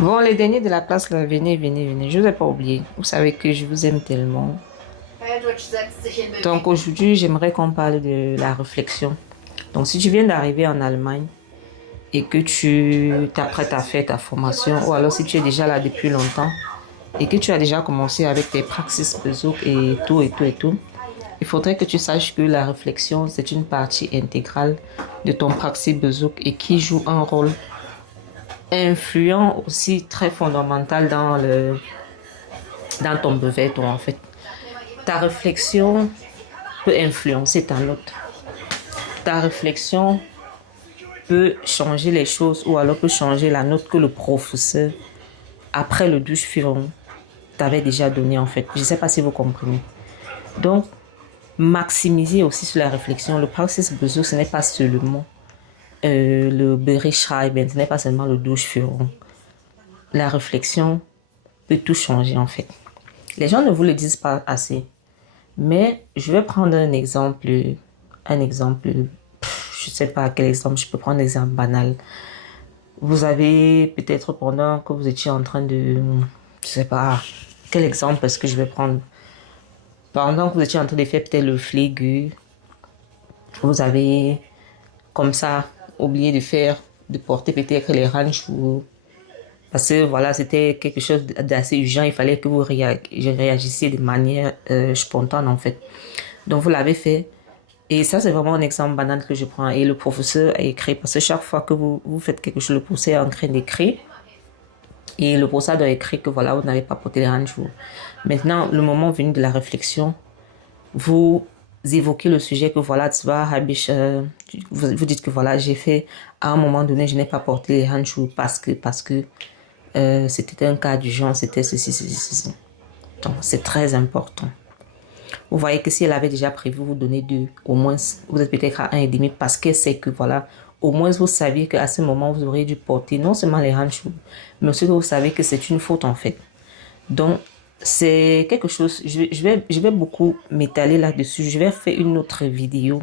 Bon, les derniers de la classe, là, venez, venez, venez. Je ne vous ai pas oublié. Vous savez que je vous aime tellement. Donc aujourd'hui, j'aimerais qu'on parle de la réflexion. Donc si tu viens d'arriver en Allemagne et que tu t'apprêtes à faire ta formation, ou alors si tu es déjà là depuis longtemps et que tu as déjà commencé avec tes praxis besouk et tout, et tout, et tout, il faudrait que tu saches que la réflexion, c'est une partie intégrale de ton praxis besouk et qui joue un rôle influent aussi très fondamental dans ton béton en fait. Ta réflexion peut influencer ta note. Ta réflexion peut changer les choses ou alors peut changer la note que le professeur, après le douche suivant, t'avait déjà donné en fait. Je ne sais pas si vous comprenez. Donc, maximiser aussi sur la réflexion. Le process besoin, ce n'est pas seulement le Bereschreiben, ce n'est pas seulement le douche suivant. La réflexion peut tout changer en fait. Les gens ne vous le disent pas assez. Mais je vais prendre un exemple, je ne sais pas quel exemple, je peux prendre un exemple banal. Vous avez peut-être pendant que vous étiez en train de, je sais pas, quel exemple est-ce que je vais prendre? Pendant que vous étiez en train de faire peut-être le flégu, vous avez comme ça oublié de porter peut-être les handschuhe. Parce que voilà, c'était quelque chose d'assez urgent, il fallait que vous réagissiez de manière spontanée en fait. Donc vous l'avez fait. Et ça, c'est vraiment un exemple banal que je prends. Et le professeur a écrit, parce que chaque fois que vous faites quelque chose, le professeur est en train d'écrire. Et le professeur doit écrire que voilà, vous n'avez pas porté les handschues. Maintenant, le moment venu de la réflexion, vous évoquez le sujet que voilà, tu vas, vous dites que voilà, j'ai fait, à un moment donné, je n'ai pas porté les handschues parce que c'était un cas d'urgence, c'était ceci, ceci, ceci. Donc, c'est très important. Vous voyez que si elle avait déjà prévu vous donner deux, au moins, vous êtes peut-être à un et demi parce qu'elle sait que voilà, au moins vous saviez qu'à ce moment, vous auriez dû porter non seulement les handschues, mais aussi que vous savez que c'est une faute en fait. Donc, c'est quelque chose, je vais beaucoup m'étaler là-dessus. Je vais faire une autre vidéo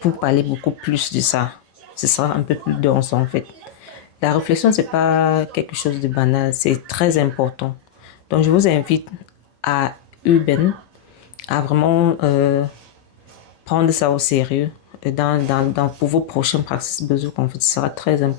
pour parler beaucoup plus de ça. Ce sera un peu plus dense en fait. La réflexion, c'est pas quelque chose de banal, c'est très important. Donc, je vous invite à Uben, à vraiment prendre ça au sérieux pour vos prochains practices besoin en fait, ce sera très important.